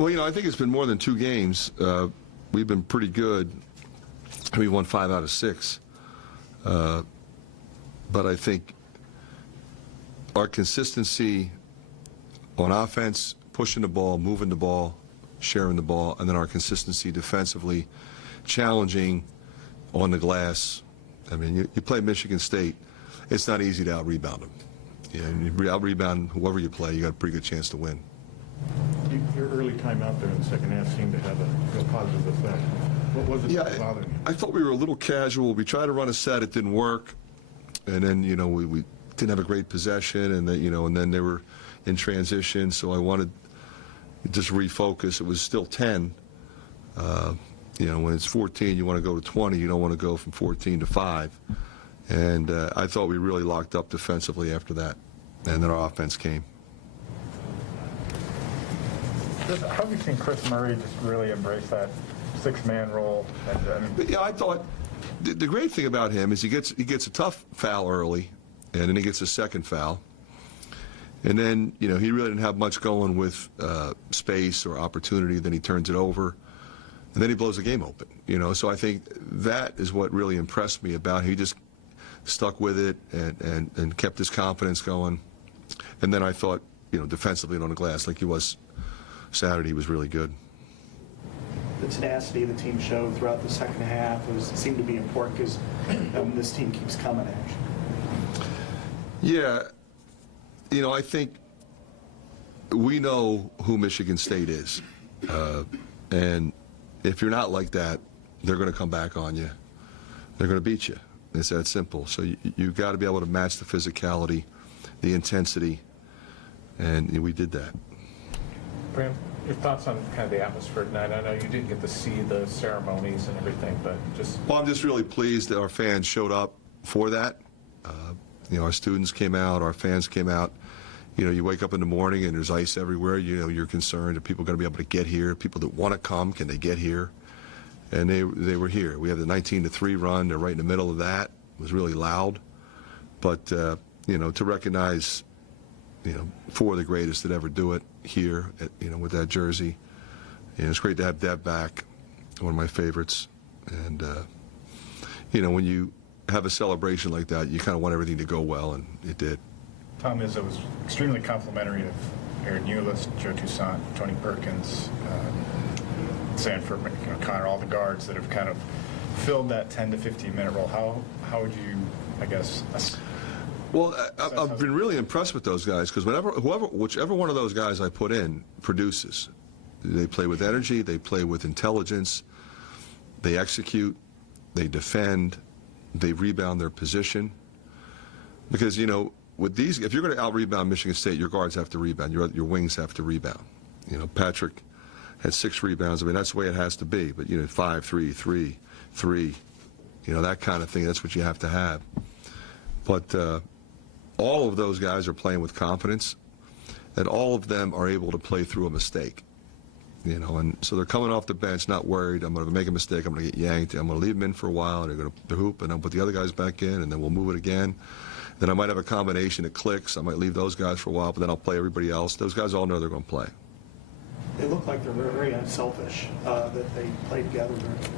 Well, I think it's been more than 2 games. We've been pretty good. We won 5 out of 6. But I think our consistency on offense, pushing the ball, moving the ball, sharing the ball, and then our consistency defensively, challenging on the glass. I mean, you play Michigan State, it's not easy to out-rebound them. You out-rebound whoever you play, you got a pretty good chance to win. Your early time out there in the second half seemed to have a real positive effect. What was it that bothered you? I thought we were a little casual. We tried to run a set, it didn't work. And then, we didn't have a great possession, and then, and then they were in transition, so I wanted to just refocus. It was still 10. When it's 14, you want to go to 20. You don't want to go from 14 to 5. And I thought we really locked up defensively after that. And then our offense came. How have you seen Chris Murray just really embrace that 6-man role? I thought the great thing about him is he gets a tough foul early, and then he gets a second foul. And then, he really didn't have much going with space or opportunity. Then he turns it over. And then he blows the game open, So I think that is what really impressed me about him. He just stuck with it and kept his confidence going. And then I thought, defensively and on the glass, like he was Saturday, he was really good. The tenacity the team showed throughout the second half seemed to be important because this team keeps coming at you. Yeah. I think we know who Michigan State is. And if you're not like that, they're going to come back on you. They're going to beat you. It's that simple. So you've got to be able to match the physicality, the intensity, and we did that. Fran, your thoughts on kind of the atmosphere tonight? I know you didn't get to see the ceremonies and everything, but just... Well, I'm just really pleased that our fans showed up for that. Our students came out, our fans came out. You wake up in the morning and there's ice everywhere. You're concerned, are people going to be able to get here? People that want to come, can they get here? And they were here. We have the 19-3 run. They're right in the middle of that. It was really loud. But, to recognize, 4 of the greatest that ever do it here, with that jersey. It's great to have Deb back, one of my favorites. And, when you have a celebration like that, you kind of want everything to go well, and it did. Tom Izzo was extremely complimentary of Aaron Eulis, Joe Toussaint, Tony Perkins, Sanford, Connor, all the guards that have kind of filled that 10 to 15 minute role. How would you, I guess? Well, I've been really impressed with those guys because whichever one of those guys I put in produces. They play with energy, they play with intelligence, they execute, they defend, they rebound their position. Because, with these, if you're going to out-rebound Michigan State, your guards have to rebound, your wings have to rebound. Patrick had 6 rebounds. I mean, that's the way it has to be. But, 5, 3, 3, 3, that kind of thing, that's what you have to have. But all of those guys are playing with confidence, and all of them are able to play through a mistake. And so they're coming off the bench not worried, I'm going to make a mistake, I'm going to get yanked, I'm going to leave them in for a while, and they're going to hoop, and I'll put the other guys back in, and then we'll move it again. Then I might have a combination that clicks, I might leave those guys for a while, but then I'll play everybody else. Those guys all know they're going to play. They look like they're very unselfish, that they play together very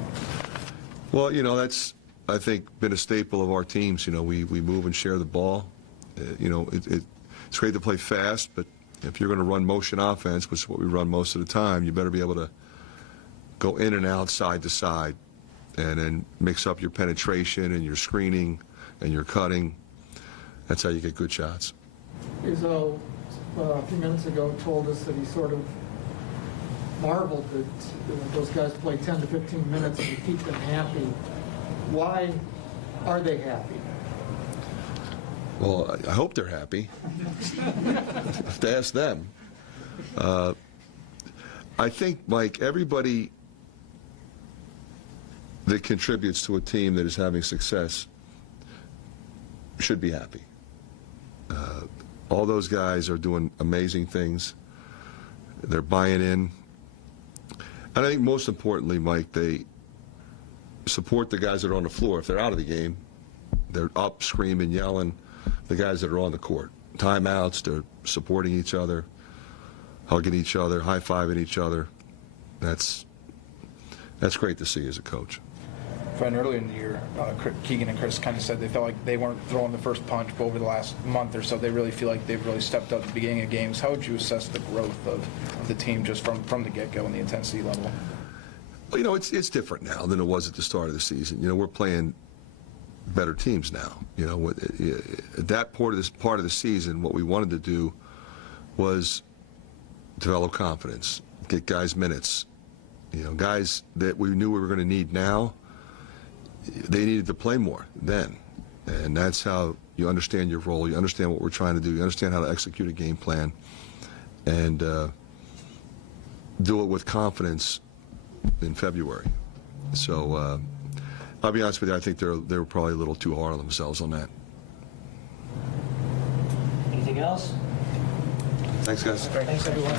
well. Well, that's, I think, been a staple of our teams. We move and share the ball. It's great to play fast, but if you're going to run motion offense, which is what we run most of the time, you better be able to go in and out, side to side, and then mix up your penetration and your screening and your cutting. That's how you get good shots. Izzo, a few minutes ago, told us that he sort of marveled that those guys play 10 to 15 minutes and to keep them happy. Why are they happy? Well, I hope they're happy. I have to ask them. I think, Mike, everybody that contributes to a team that is having success should be happy. All those guys are doing amazing things. They're buying in. And I think most importantly, Mike, they support the guys that are on the floor. If they're out of the game, they're up, screaming, yelling. The guys that are on the court. Timeouts, they're supporting each other. hugging each other, high-fiving each other. That's great to see as a coach. Fran, earlier in the year, Keegan and Chris kind of said they felt like they weren't throwing the first punch, but over the last month or so, they really feel like they've really stepped up at the beginning of games. How would you assess the growth of the team just from the get-go and the intensity level? Well, you know, it's different now than it was at the start of the season. You know, we're playing better teams now. You know, at that part of the season, what we wanted to do was develop confidence, get guys minutes. You know, guys that we knew we were going to need now, they needed to play more then. And that's how you understand your role, you understand what we're trying to do, you understand how to execute a game plan, and do it with confidence in February. So I'll be honest with you, I think they were probably a little too hard on themselves on that. Anything else? Thanks, guys. Thanks, everyone.